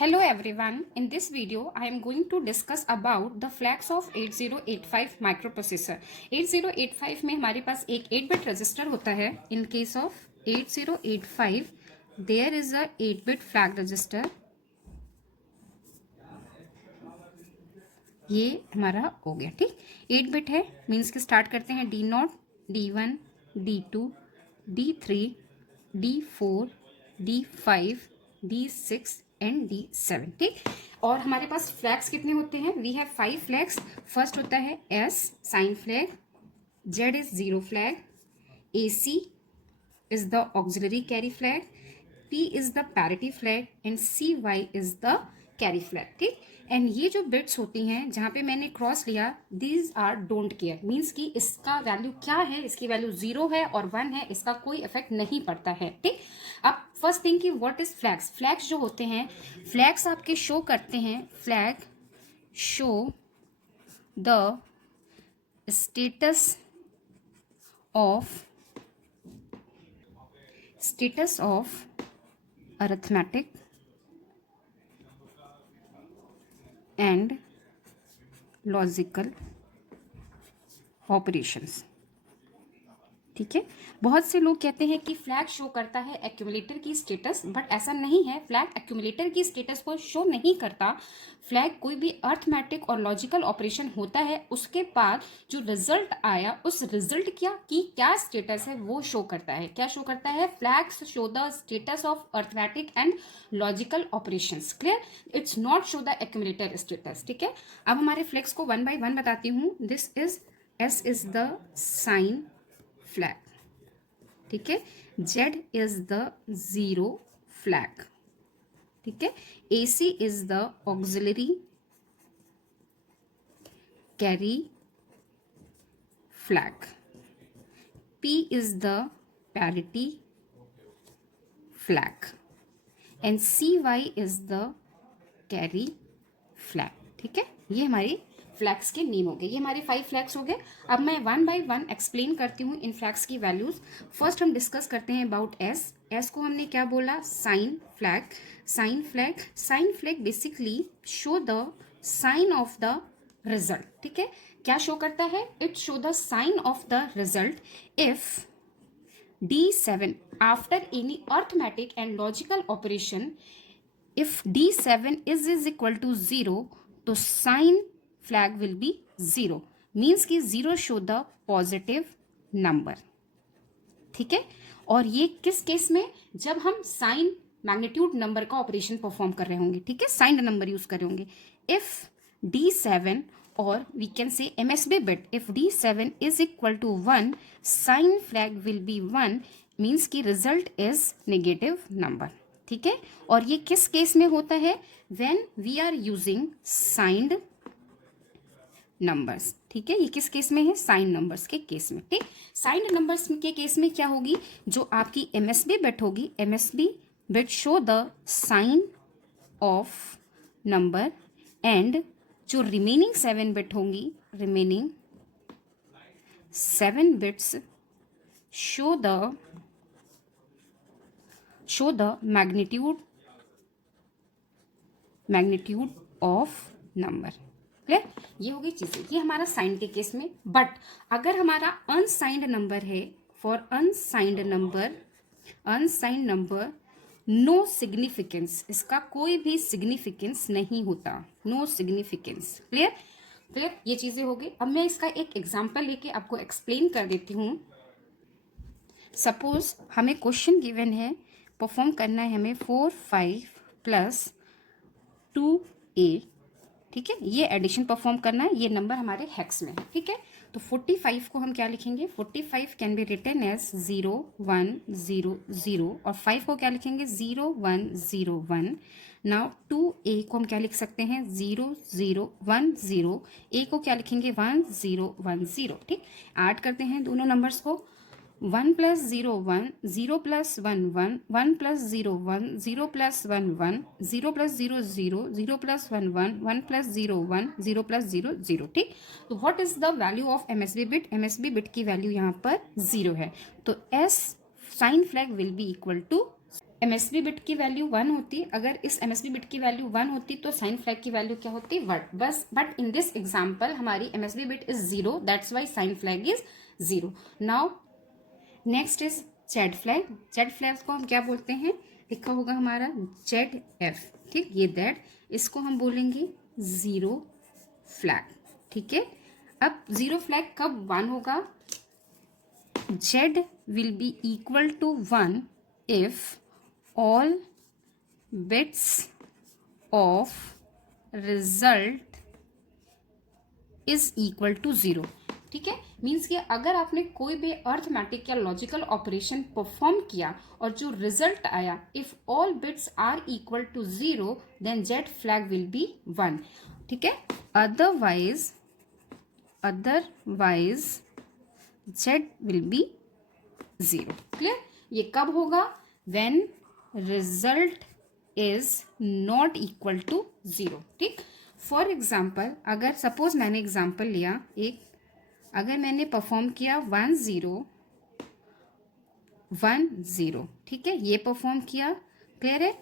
Hello everyone, in this video I am going to discuss about the flags of 8085 microprocessor. 8085 में हमारे पास एक 8-bit register होता है. In case of 8085 there is a 8-bit flag register. ये हमारा हो गया. ठीक, 8-bit है मीन्स कि स्टार्ट करते हैं D0, D1, D2, D3, D4, D5, D6 and D7. ठीक, और हमारे पास फ्लैग्स कितने होते हैं? We have 5 flags. फर्स्ट होता है S sign flag, Z is zero flag, AC is the auxiliary carry flag, P is the parity flag and CY is the carry flag. ठीक, and ये जो बिट्स होती हैं जहाँ पे मैंने क्रॉस लिया, these are don't care, means कि इसका वैल्यू क्या है, इसकी वैल्यू 0 है और 1 है, इसका कोई इफेक्ट नहीं पड़ता है. ठीक, अब फर्स्ट थिंग कि व्हाट इज फ्लैग्स. फ्लैग्स जो होते हैं, फ्लैग्स आपके शो करते हैं, flag show the status of arithmetic and logical operations. ठीक है, बहुत से लोग कहते हैं कि फ्लैग शो करता है एक्यूमुलेटर की स्टेटस, बट ऐसा नहीं है. फ्लैग एक्यूमुलेटर की स्टेटस को शो नहीं करता. फ्लैग कोई भी अर्थमेटिक और लॉजिकल ऑपरेशन होता है, उसके बाद जो रिजल्ट आया, उस रिजल्ट की क्या स्टेटस है वो शो करता है. क्या शो करता है? Flags show the status of arithmetic and logical operations. Clear? It's not show the accumulator status. ठीक है, अब हमारे फ्लैग्स को 1 by 1 बताती हूँ. This is S is the sign flag. ठीक है, Z is the zero flag. ठीक है, AC is the auxiliary carry flag, P is the parity flag and CY is the carry flag. ठीक है, ये हमारी फ्लैग्स के नेम हो गए. ये हमारे 5 फ्लैग्स हो गए. अब मैं 1 by 1 एक्सप्लेन करती हूँ इन फ्लैग्स की वैल्यूज. फर्स्ट हम डिस्कस करते हैं अबाउट S को हमने क्या बोला? Sign flag. Sign flag basically show the sign of the result. ठीक है, क्या शो करता है? It show the sign of the result if D7 after any arithmetic and logical operation, if D7 is equal to 0, तो sign flag will be 0, means कि 0 show the positive number. ठीक है, और ये किस केस में? जब हम साइन मैग्नीट्यूड नंबर का ऑपरेशन परफॉर्म कर रहे होंगे. ठीक है, साइन नंबर यूज कर रहे होंगे. इफ D7 और we can say MSB bit, if D7 is equal to 1, sign flag will be 1, means कि रिजल्ट इज नेगेटिव नंबर. ठीक है, और ये किस केस में होता है? When we are using signed numbers. ठीक है, ये किस केस में है? साइन नंबर्स के केस में. ठीक, साइंड नंबर्स के केस में क्या होगी? जो आपकी MSB बिट होगी, MSB bit show the sign of number and जो रिमेनिंग 7 बिट होंगी, remaining 7 bits show the magnitude of number. Clear? ये होगी चीजें, ये हमारा साइन के केस में. बट अगर हमारा अनसाइंड नंबर है, for unsigned number no significance, इसका कोई भी सिग्निफिकेंस नहीं होता, नो सिग्निफिकेंस. क्लियर? फिर ये चीजें होगी. अब मैं इसका एक एग्जांपल लेके आपको एक्सप्लेन कर देती हूँ. सपोज हमें क्वेश्चन गिवन है, परफॉर्म करना है हमें 4, 5 + 2A. ठीक है, ये एडिशन परफॉर्म करना है. ये नंबर हमारे हेक्स में है. ठीक है, तो 45 को हम क्या लिखेंगे? 45 कैन बी रिटन एज 0, 1, 0, 0 और 5 को क्या लिखेंगे? 0, 1, 0, 1. नाउ 2A को हम क्या लिख सकते हैं? 0, 0, 1, 0. A को क्या लिखेंगे? 1, 0, 1, 0. ठीक, ऐड करते हैं दोनों नंबर्स को. 1 + 0 1, 0 + 1 1, 1 + 0 1, 0 + 1 1, 0 + 0 0, 0 + 1 1, 1 + 0 1, 0 + 0 0. ठीक, तो what is the value of MSB bit? MSB bit की वैल्यू यहाँ पर 0 है, तो S sign flag will be equal to MSB bit की वैल्यू 1 होती, अगर इस एमएसबी बिट की वैल्यू 1 होती तो साइन फ्लैग की वैल्यू क्या होती, वर्ड बस, बट इन दिस एग्जाम्पल हमारी MSB bit is 0, that's why sign flag is 0. Now next is Z flag. Z flag को हम क्या बोलते हैं, लिखा होगा हमारा जेड एफ, ठीक, ये दैट, इसको हम बोलेंगे जीरो फ्लैग. ठीक है, अब जीरो फ्लैग कब 1 होगा, Z will be equal to 1 if all bits of result is equal to 0. ठीक है, मीन्स कि अगर आपने कोई भी अर्थमेटिक या लॉजिकल ऑपरेशन परफॉर्म किया और जो रिजल्ट आया, if all bits are equal to 0 then Z flag will be 1. ठीक है, otherwise Z will be 0. Clear, ये कब होगा, when result is not equal to 0. ठीक, फॉर एग्जाम्पल अगर सपोज मैंने एग्जाम्पल लिया एक, अगर मैंने परफॉर्म किया 1 0 1 0, ठीक है, ये परफॉर्म किया, क्लियर है,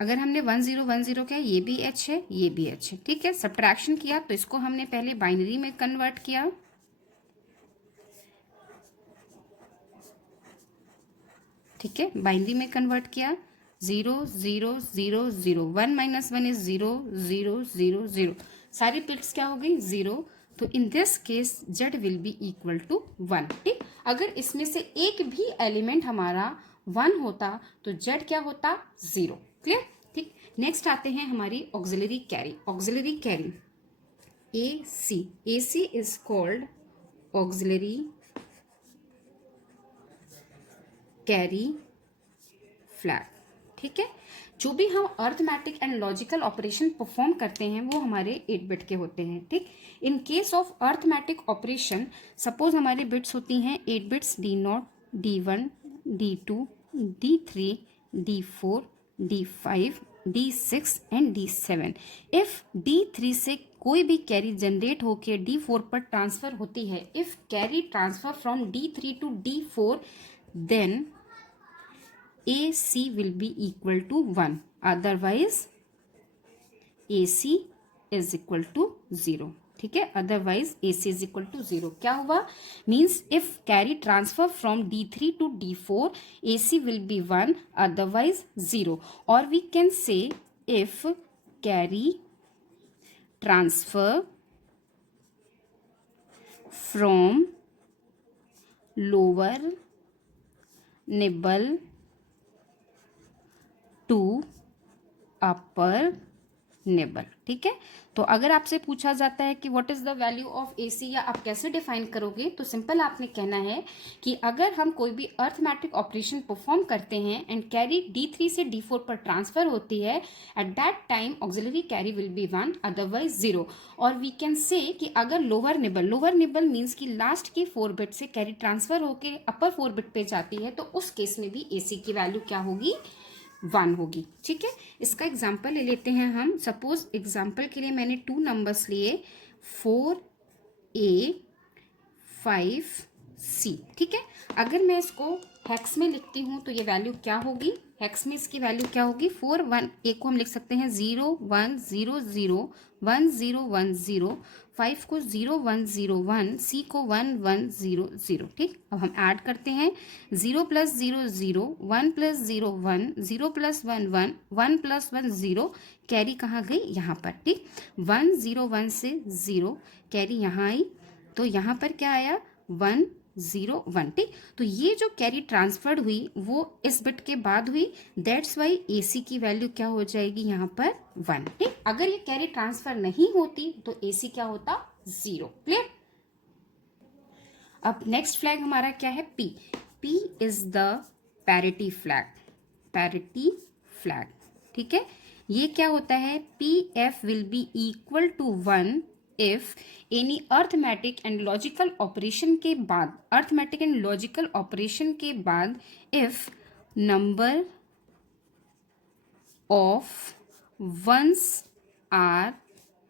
अगर हमने 1 0 1 0 किया, ये भी एच है, ये भी एच है. ठीक है, सब्ट्रैक्शन किया तो इसको हमने पहले बाइनरी में कन्वर्ट किया, ठीक है, बाइनरी में कन्वर्ट किया, 0 0 0 0, 1 माइनस 1 इज 0 0 0 0, सारी बिट्स क्या हो गई 0. तो in this case Z will be equal to 1. ठीक, अगर इसमें से एक भी एलिमेंट हमारा 1 होता तो जेड क्या होता, 0. क्लियर. ठीक, नेक्स्ट आते हैं हमारी auxiliary carry. Auxiliary carry A C is called auxiliary carry flag. ठीक है, जो भी हम arithmetic and logical operation perform करते हैं वो हमारे 8 बिट के होते हैं. ठीक, इन case of arithmetic operation suppose हमारी बिट्स होती हैं 8 bits, D0, D1, D2, D3, D4, D5, D6 and D7. If D3 से कोई भी कैरी जनरेट होकर D4 पर ट्रांसफर होती है, if carry transfer from D3 to D4 then AC will be equal to 1, otherwise AC is equal to 0. ठीक है, otherwise AC is equal to 0. क्या हुआ, means if carry transfer from D3 to D4 AC will be 1, otherwise 0. और we can say if carry transfer from lower nibble to upper nibble. ठीक है, तो अगर आपसे पूछा जाता है कि what is the value of AC या आप कैसे डिफाइन करोगे, तो सिंपल आपने कहना है कि अगर हम कोई भी अर्थमेटिक ऑपरेशन परफॉर्म करते हैं एंड कैरी D3 से D4 पर ट्रांसफर होती है, at that time auxiliary carry will be 1, otherwise 0. और वी कैन से कि अगर लोअर निबल मीन्स कि लास्ट के 4 बिट से कैरी ट्रांसफर होकर अपर 4 बिट पे जाती है, तो उस केस में भी AC की वैल्यू क्या होगी, 1 होगी. ठीक है, इसका एग्जाम्पल ले लेते हैं हम. सपोज एग्जाम्पल के लिए मैंने 2 नंबर्स लिए 4A 5C. ठीक है, अगर मैं इसको हेक्स में लिखती हूँ तो ये वैल्यू क्या होगी, हेक्स में इसकी वैल्यू क्या होगी, 4 1, ए को हम लिख सकते हैं 0 1 0 0 1 0 1 0, 5 को 0 1 0 1, C को 1 1 0 0. ठीक, अब हम ऐड करते हैं 0 plus 0 0, 1 plus 0 1, 0 plus 1 1, 1 plus 1 0, carry कहाँ गई, यहाँ पर. ठीक, 1 0 1 से 0, कैरी यहाँ आई, तो यहाँ पर क्या आया 1 0 1. ठीक, तो ये जो कैरी ट्रांसफर्ड हुई वो इस बिट के बाद हुई, दैट्स वाई AC की वैल्यू क्या हो जाएगी यहाँ पर 1. ठीक, अगर ये कैरी ट्रांसफर नहीं होती तो AC क्या होता, 0. क्लियर. अब नेक्स्ट फ्लैग हमारा क्या है, P is the parity flag. Parity flag, ठीक है, ये क्या होता है, PF will be equal to 1 if any arithmetic and logical operation के बाद, अर्थमेटिक एंड लॉजिकल ऑपरेशन के बाद if number of ones are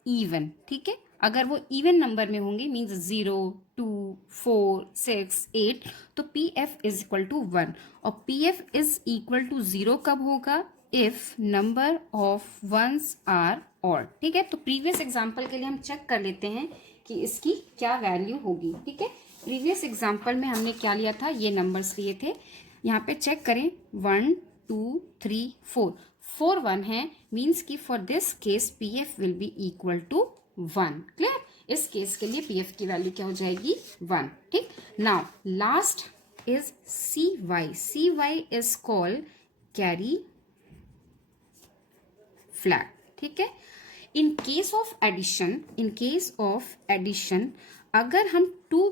even. ठीक है, अगर वो इवन नंबर में होंगे मीन्स 0, 2, 4, 6, 8, तो P F is equal to 1। और P F is equal to 0 कब होगा? If number of ones are odd. ठीक है, तो प्रीवियस एग्जाम्पल के लिए हम चेक कर लेते हैं कि इसकी क्या वैल्यू होगी। ठीक है, प्रीवियस एग्जाम्पल में हमने क्या लिया था, ये नंबर्स लिए थे। यहाँ पे चेक करें, 1, 2, 3, 4, 4 1 है, मीन्स कि for this case P F will be equal to 1। Clear? इस केस के लिए पी एफ की वैल्यू क्या हो जाएगी? 1। ठीक, now last is C Y. C Y is called carry flag. ठीक है, इन केस ऑफ एडिशन अगर हम 2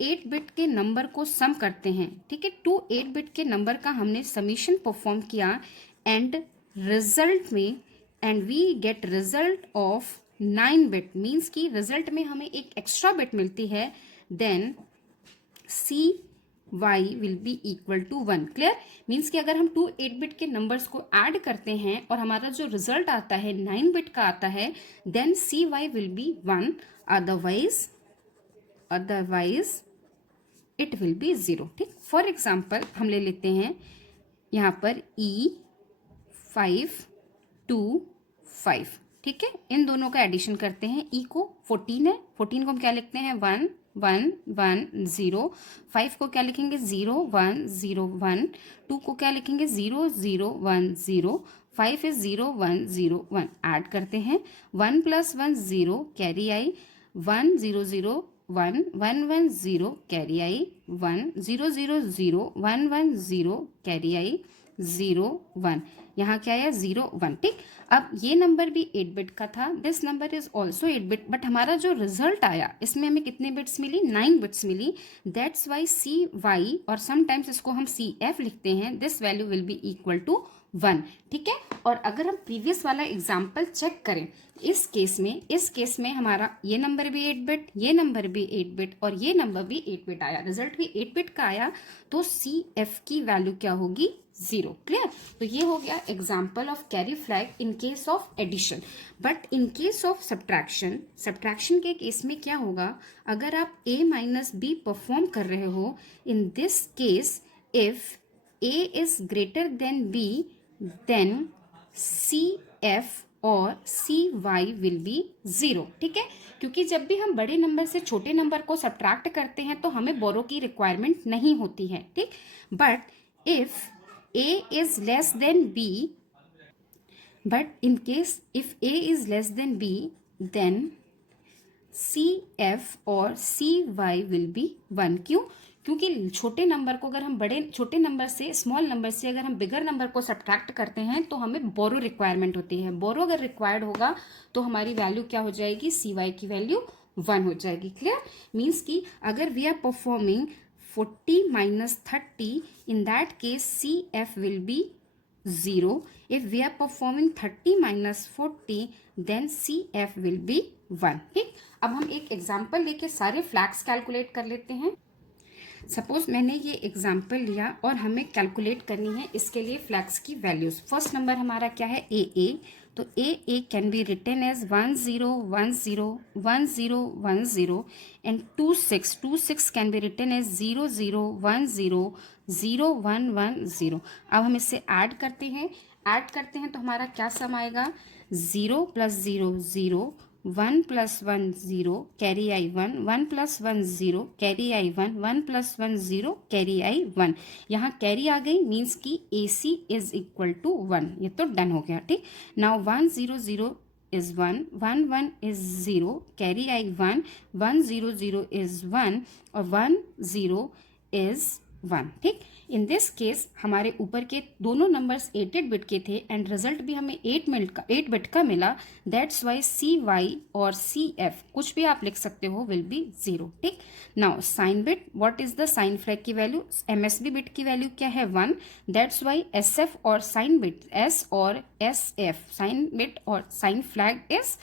8 बिट के नंबर को सम करते हैं, ठीक है, 2 8 बिट के नंबर का हमने समीशन परफॉर्म किया and we get result of 9 bit, means की रिजल्ट में हमें एक एक्स्ट्रा बिट मिलती है, then C y will be equal to 1। Clear? Means कि अगर हम 2 8 बिट के नंबर्स को ऐड करते हैं और हमारा जो रिजल्ट आता है 9 बिट का आता है, then C Y will be 1, otherwise it will be 0। ठीक, फॉर एग्जाम्पल हम ले लेते हैं यहाँ पर E525। ठीक है, इन दोनों का एडिशन करते हैं। E को 14 है, 14 को हम क्या लिखते हैं? 1 1 1 0। 5 को क्या लिखेंगे? 0 1 0 1। 2 को क्या लिखेंगे? 0 0 1 0। 5 इज 0 1 0 1। ऐड करते हैं, 1 + 1 0 कैरी आई, 1 0 0 1 1 1 0 कैरी आई, 1 0 0 0 1 1 0 कैरी आई, 0 1। यहाँ क्या आया? 0 1। ठीक, अब ये नंबर भी 8 बिट का था, this number is also 8 bit, but हमारा जो रिजल्ट आया इसमें हमें कितने बिट्स मिली? 9 बिट्स मिली। दैट्स वाई सी वाई, और समटाइम्स इसको हम सी एफ लिखते हैं, this value will be equal to 1। ठीक है, और अगर हम प्रीवियस वाला एग्जाम्पल चेक करें, इस केस में हमारा ये नंबर भी 8 बिट, ये नंबर भी 8 बिट और ये नंबर भी 8 बिट आया, रिजल्ट भी 8 बिट का आया, तो सी एफ की वैल्यू क्या होगी? 0। क्लियर? तो ये हो गया example of carry flag in case of addition. But in case of subtraction के केस में क्या होगा? अगर आप a माइनस बी परफॉर्म कर रहे हो, in this case if a is greater than b, then C F और सी वाई विल बी 0। ठीक है, क्योंकि जब भी हम बड़े नंबर से छोटे नंबर को सब्ट्रैक्ट करते हैं तो हमें बोरो की रिक्वायरमेंट नहीं होती है। ठीक, but if a is less than b, but in case if a is less than b, then cf और cy will be 1। क्यों? क्योंकि छोटे नंबर को अगर हम छोटे नंबर से, स्मॉल नंबर से अगर हम बिगर नंबर को सब्ट्रैक्ट करते हैं तो हमें बोरो रिक्वायरमेंट होती है। बोरो अगर रिक्वायर्ड होगा तो हमारी वैल्यू क्या हो जाएगी? cy की वैल्यू 1 हो जाएगी। क्लियर? मीन्स कि अगर we are performing 40 minus 30, in that case CF will be 0. If we are performing 30 minus 40, then CF will be 1। ठीक, अब हम एक एग्जाम्पल लेके सारे फ्लैग्स कैलकुलेट कर लेते हैं। सपोज मैंने ये एग्जाम्पल लिया और हमें कैलकुलेट करनी है इसके लिए फ्लैग्स की वैल्यूज। फर्स्ट नंबर हमारा क्या है? ए, तो A can be written as 10 10 10 10 and 26 can be written as 00 10 0110। अब हम इससे ऐड करते हैं तो हमारा क्या सम आएगा? 0 + 0 0, 1 + 1 0 कैरी आई 1, 1 + 1 0 कैरी आई 1, 1 + 1 0 कैरी आई 1। यहाँ कैरी आ गई, मीन्स की AC इज इक्वल टू 1। ये तो डन हो गया। ठीक, now 1 0 0 is 1, 1 1 is 0 carry I 1, 1 0 0 is 1 और 1 0 is 1। ठीक, इन दिस केस हमारे ऊपर के दोनों नंबर्स 8 बिट के थे एंड रिजल्ट भी हमें 8 बिट का मिला। दैट्स वाई सी वाई और सी एफ कुछ भी आप लिख सकते हो विल बी 0। ठीक, now sign bit, what is the sign flag की वैल्यू? MSB बिट की वैल्यू क्या है? 1। दैट्स वाई SF और साइन बिट S और SF साइन बिट और sign flag is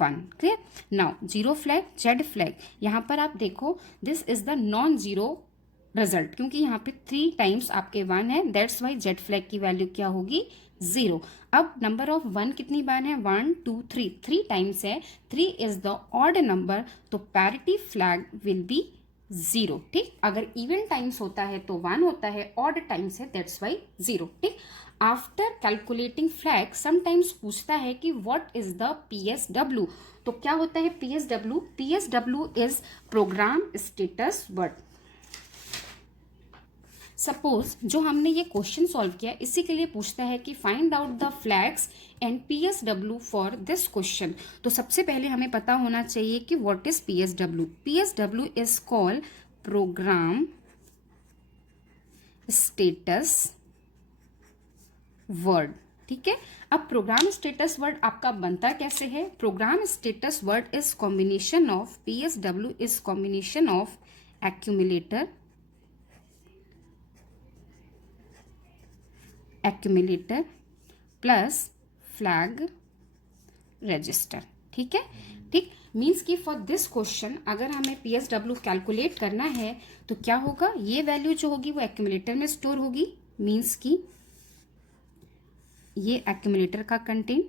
1। Clear? Now zero flag, Z flag, यहाँ पर आप देखो this is the non zero result, क्योंकि यहाँ पे 3 टाइम्स आपके 1 है, दैट्स वाई जेड फ्लैग की वैल्यू क्या होगी 0। अब नंबर ऑफ 1 कितनी बार है 1 2 3, 3 टाइम्स है, 3 इज द ऑड नंबर, तो पैरिटी फ्लैग विल बी 0। ठीक, अगर इवन टाइम्स होता है तो 1 होता है, ऑड टाइम्स है दैट्स वाई 0। ठीक, आफ्टर कैलकुलेटिंग फ्लैग समटाइम्स पूछता है कि व्हाट इज द PSW। तो क्या होता है PSW? PSW is program status word. Suppose जो हमने ये क्वेश्चन सॉल्व किया इसी के लिए पूछता है कि find out the flags and PSW for this question. तो सबसे पहले हमें पता होना चाहिए कि what is PSW। PSW is called program status word. ठीक है, अब प्रोग्राम स्टेटस वर्ड आपका बनता कैसे है? Program status word is combination of PSW is combination of accumulator plus flag register. ठीक है, ठीक, मीन्स कि फॉर दिस क्वेश्चन अगर हमें PSW कैलकुलेट करना है तो क्या होगा, ये वैल्यू जो होगी वो एक्यूमुलेटर में स्टोर होगी, मीन्स कि ये एक्यूमुलेटर का कंटेंट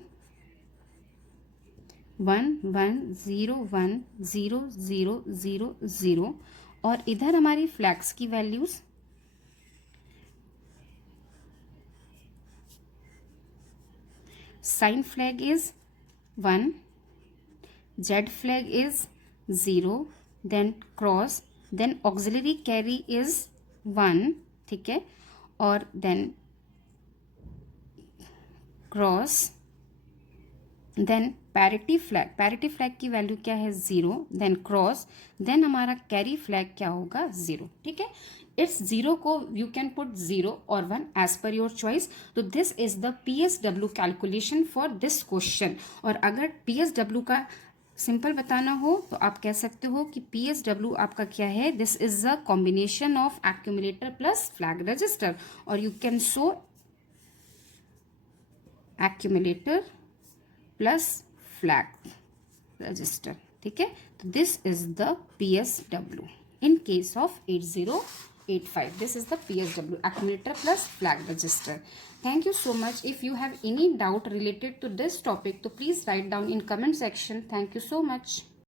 1 1 0 1 0 0 0 0, और इधर हमारी फ्लैग्स की values sign flag is 1, Z flag is 0, then cross, then auxiliary carry is 1। ठीक है, और then cross, then parity flag की वैल्यू क्या है 0, देन क्रॉस, देन हमारा कैरी फ्लैग क्या होगा 0। ठीक है, इट्स 0 को यू कैन पुट 0 और 1 एज पर योर चॉइस। तो this is the PSW calculation for this question. और अगर PSW का सिंपल बताना हो तो आप कह सकते हो कि PSW आपका क्या है, this is a combination of accumulator plus flag register, और you can show accumulator plus flag register. ठीक है, तो this is the PSW in case of 8085। This is the PSW accumulator plus flag register. Thank you so much. If you have any doubt related to this topic, तो please write down in comment section. Thank you so much.